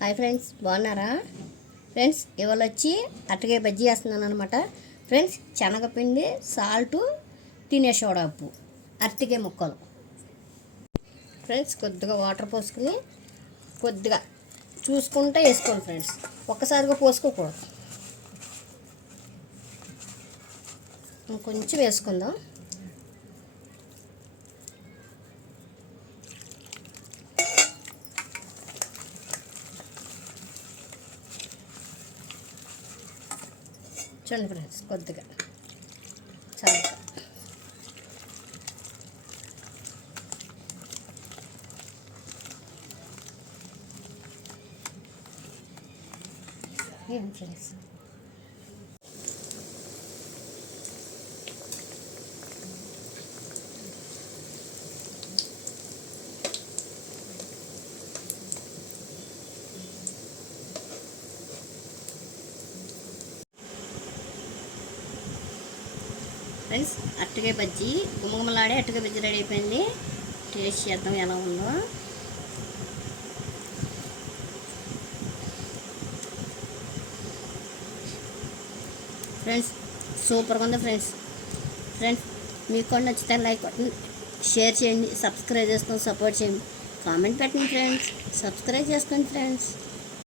Hi friends, బాగున్నారా? Friends, ఇవాళ వచ్చి అరటికాయ బజ్జీ వేస్తున్నాను అనమాట. ఫ్రెండ్స్, శనగపిండి, సాల్టు, తినే సోడా ఉప్పు, అరటికాయ ముక్కలు. ఫ్రెండ్స్, కొద్దిగా వాటర్ పోసుకుని కొద్దిగా చూసుకుంటే వేసుకోండి ఫ్రెండ్స్. ఒక్కసారిగా పోసుకోకూడదు. కొంచెం వేసుకుందాం. చూడండి ఫ్రెండ్స్, కొద్దిగా చాలా ఏం ఫ్రెండ్స్. ఫ్రెండ్స్, అరటికాయ బజ్జీ గుమగుమలాడే అరటికాయ బజ్జీ రెడీ అయిపోయింది. టేస్ట్ చేద్దాం ఎలా ఉందో. ఫ్రెండ్స్, సూపర్గా ఉంది ఫ్రెండ్స్. మీకు కూడా నచ్చితే లైక్ కొట్టండి, షేర్ చేయండి, సబ్స్క్రైబ్ చేసుకొని సపోర్ట్ చేయండి, కామెంట్ పెట్టండి ఫ్రెండ్స్, సబ్స్క్రైబ్ చేసుకోండి ఫ్రెండ్స్.